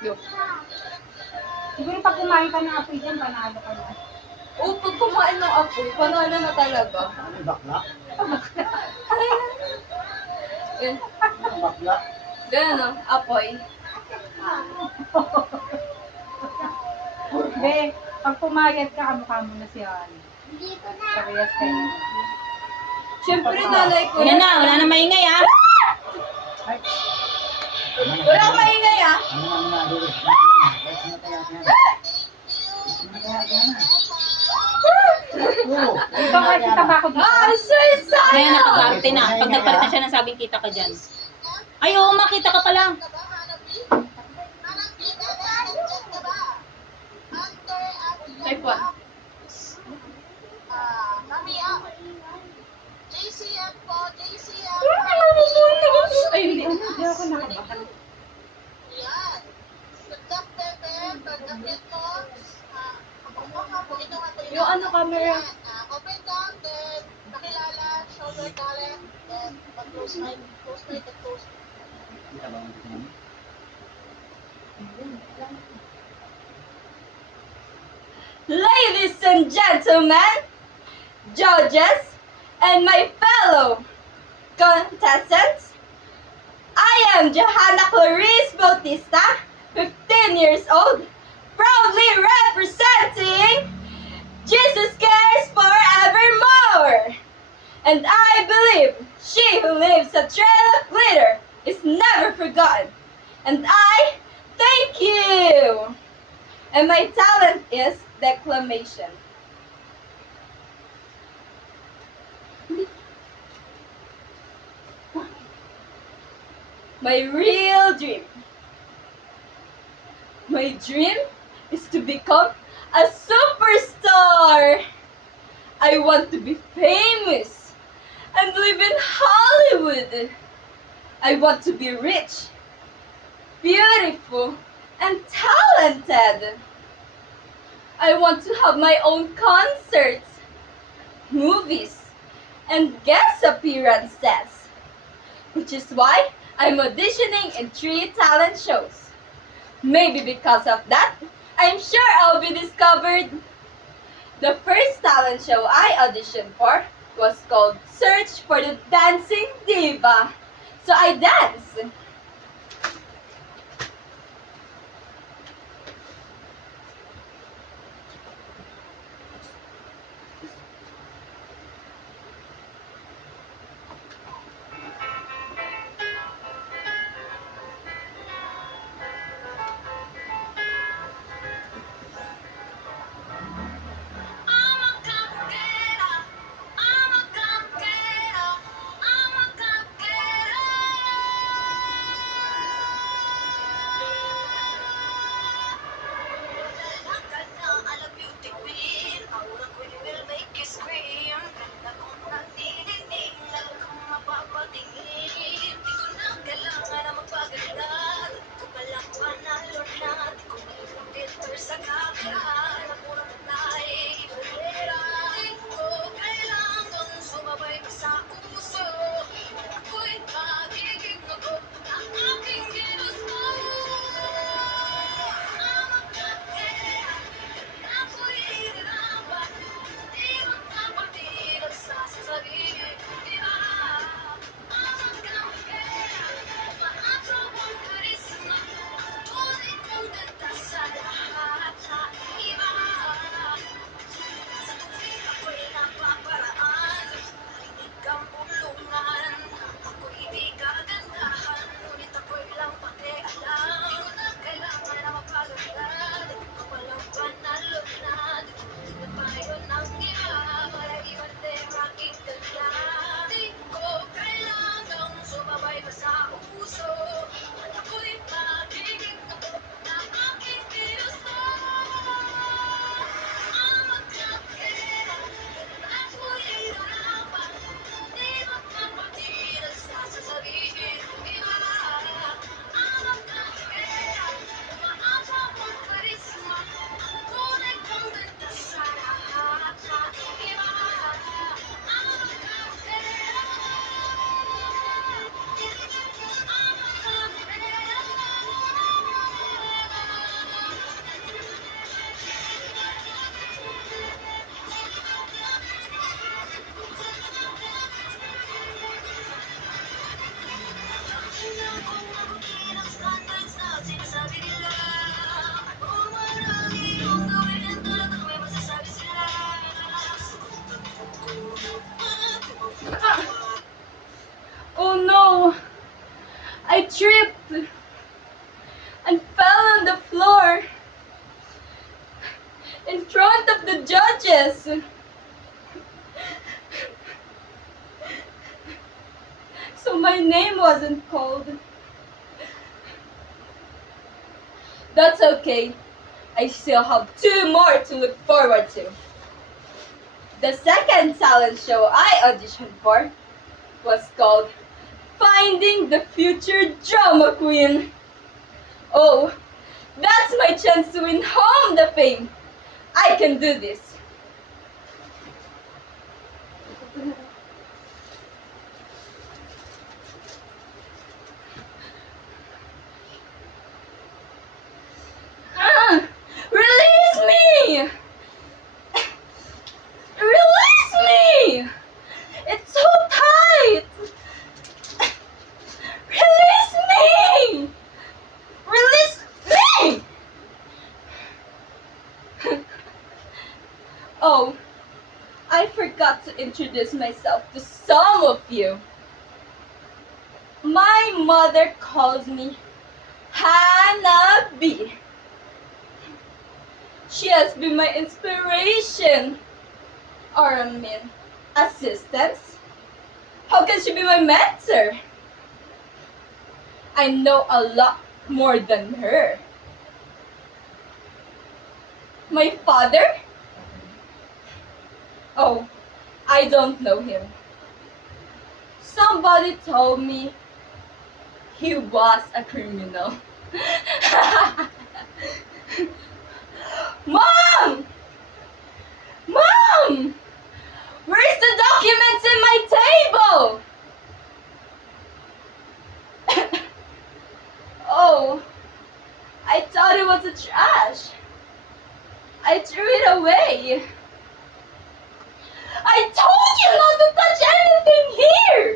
Yo. Siguro pag kumain ka ng apoy dyan, panalo ka na. O, pag kumain ng apoy, panalo na talaga. Bakla? Yun. Bakla? Ganun, no? Apoy. Hindi, pag pumayat ka, kamukha mo na si Ali. Parehas kayo. Siyempre, nanay ko. Yan na, wala na maingay ah. Ay, Wala kang maingay, ah. ito nga, kita ba ako dito? Ah, sir, Kaya sayang! nakaparte na. Pag nagpalit na siya ng saging, kita ka dyan. Ay, oo, makita ka pa lang. Type 1. JCM po, JCM. Ay, hindi. Hindi ako nakabahan. Yan. Contact them, contact mo. Ito nga po Yung ano, camera. open down, then nakilala, shoulder talent, then close my, close. Ladies and gentlemen, judges, and my fellow contestants, I am Johanna Clarice Bautista, 15 years old, proudly representing Jesus Cares Forevermore. And I believe she who leaves a trail of glitter is never forgotten. And I thank you. And my talent is declamation. My real dream. My dream is to become a superstar. I want to be famous and live in Hollywood. I want to be rich, beautiful, and talented. I want to have my own concerts, movies, and guest appearances, which is why I'm auditioning in 3 talent shows. Maybe because of that, I'm sure I'll be discovered. The first talent show I auditioned for was called Search for the Dancing Diva. So I dance. fell on the floor in front of the judges. So my name wasn't called. That's okay. I still have 2 more to look forward to. The second talent show I auditioned for was called Finding the Future Drama Queen. Oh, that's my chance to win home the fame. I can do this. Release me! Release me! It's so tight! Release me! Release me! Oh, I forgot to introduce myself to some of you. My mother calls me Hannah B. She has been my inspiration. Or I mean, assistance. How can she be my mentor? I know a lot more than her. My father? Oh, I don't know him. Somebody told me he was a criminal. Mom! Mom! Where's the documents in my table? Oh, I thought it was a trash. I threw it away. I told you not to touch anything here!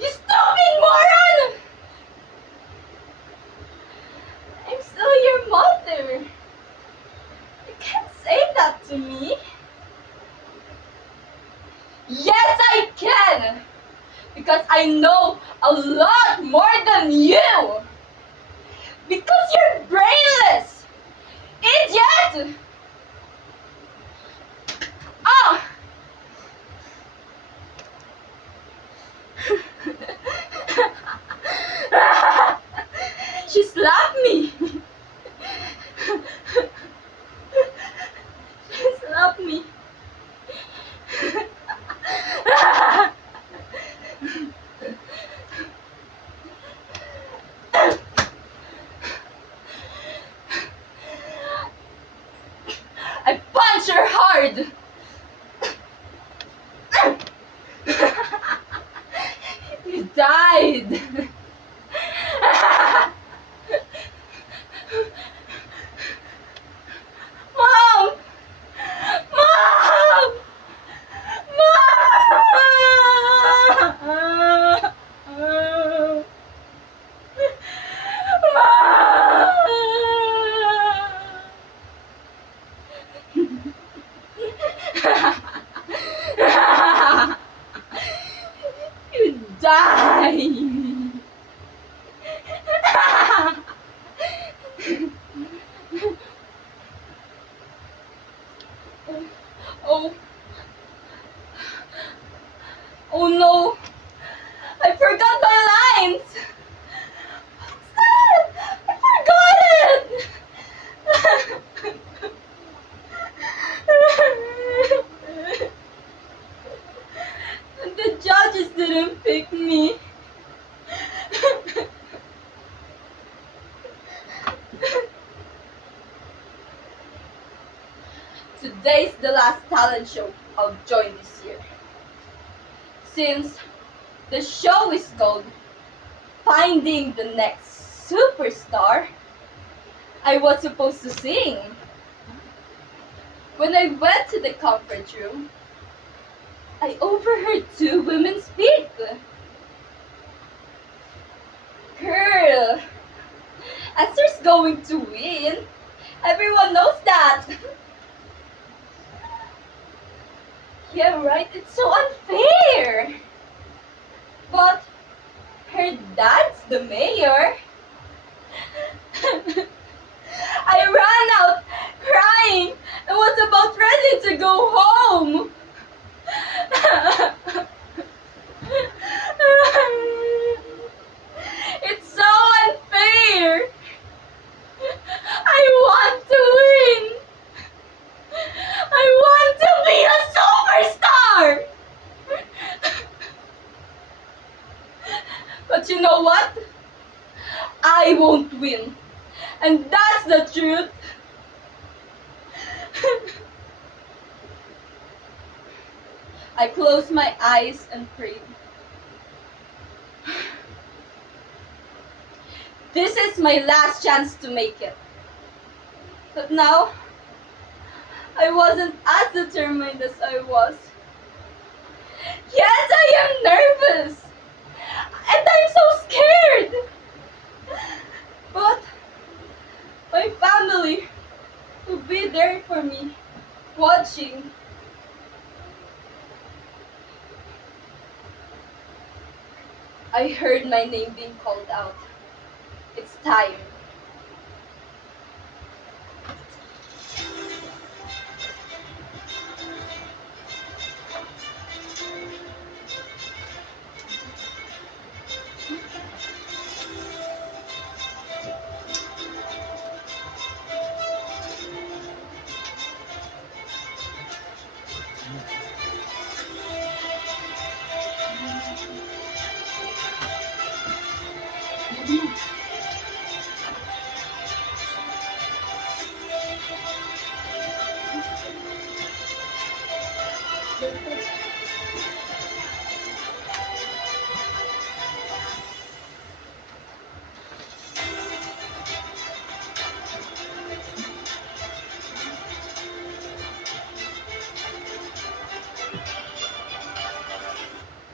You stupid moron! I'm still your mother. You can't say that to me. Yes, I can! Because I know a lot more than you! Because you're brainless! Idiot! Ah! She slapped me! She slapped me! I punch her hard! You died! Mom! Mom! Mom! You die! Oh. Oh no! I forgot my lines! I forgot it! The judges didn't pick me. Today's the last talent show I'll join this year. Since the show is called Finding the Next Superstar, I was supposed to sing. When I went to the conference room, I overheard 2 women speak. Girl, Esther's going to win. Everyone knows that. Yeah, right? It's so unfair. But her dad's the mayor. And that's the truth. I closed my eyes and prayed. This is my last chance to make it. But now, I wasn't as determined as I was. Yes, I am nervous. And I'm so scared. But my family will be there for me, watching. I heard my name being called out. It's time.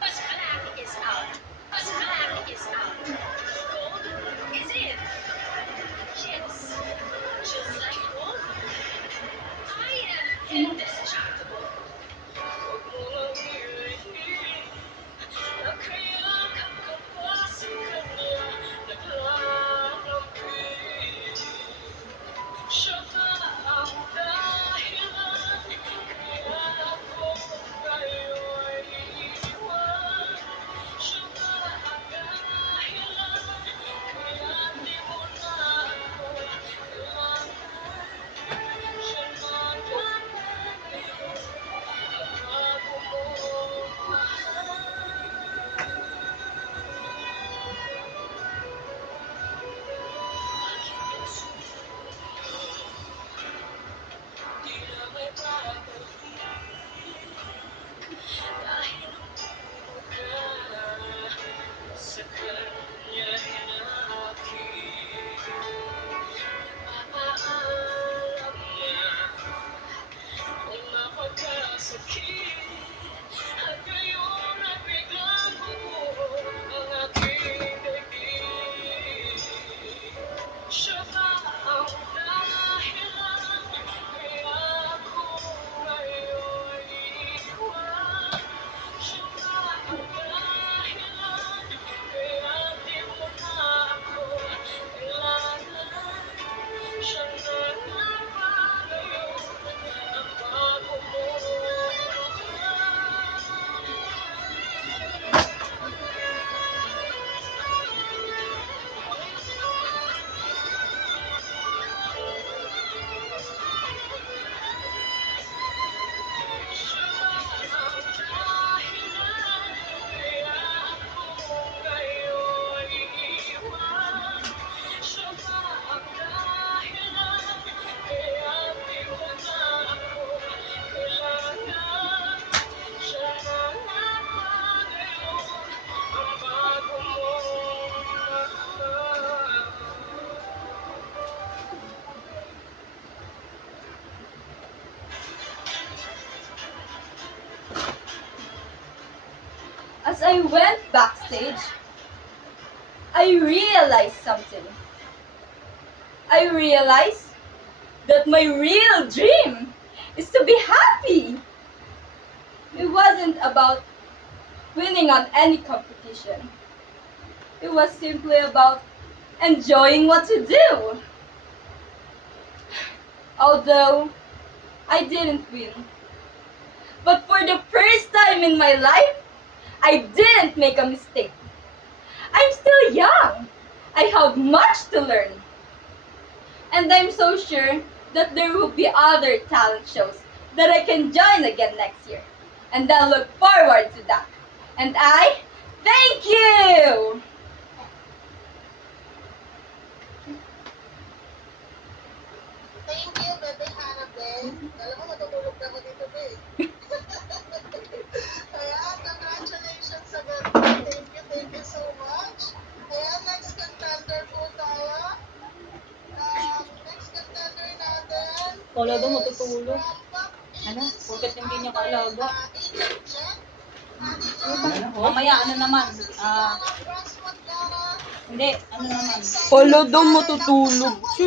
Who's black is out. Who's black is out. Gold is in. Yes, just like gold. I am indestructible. Siya ba ang dahilan kaya ako ngayon iiwan? Siya ba ang dahilan kaya di mo na ako kailangan? Siya na dapat ngayon ang bago mong mahal. Bakit gusto tila may babalik dahil nung ka sa kanya hinakit. Napaalam niya kung napagkasakit at ngayon ay biglang bubuo ang aking daigdig. Siya ba ang dahilan kaya ako ngayon iiwan? Siya ba ang dahilan kaya di mo na ako kailangan? Siya na nga ba ngayon ang bago mong Siya ba ang dahilan kaya ako ngayon iiwan? Siya ba ang dahilan kaya di mo na ako kailangan? Siya na nga ba ngayon ang bago mong mahal? As I went backstage, I realized something. I realized that my real dream is to be happy. It wasn't about winning on any competition. It was simply about enjoying what to do. Although I didn't win. But for the first time in my life, I didn't make a mistake. I'm still young. I have much to learn. And I'm so sure that there will be other talent shows that I can join again next year. And I'll look forward to that. And I thank you! Alam mo, matutulog na ako dito, babe. Ayan, congratulations again. Thank you so much. Ayan, next contender po tayo. Next contender natin. Wala daw is matutulog. from Pop Ano? Eaton Bakit hindi niya under, kaalaga? Agent Jen. Ate Jen, Mamaya, ano naman? mga Crosswood Gara. Hindi, ano naman? Wala daw matutulog. Sus.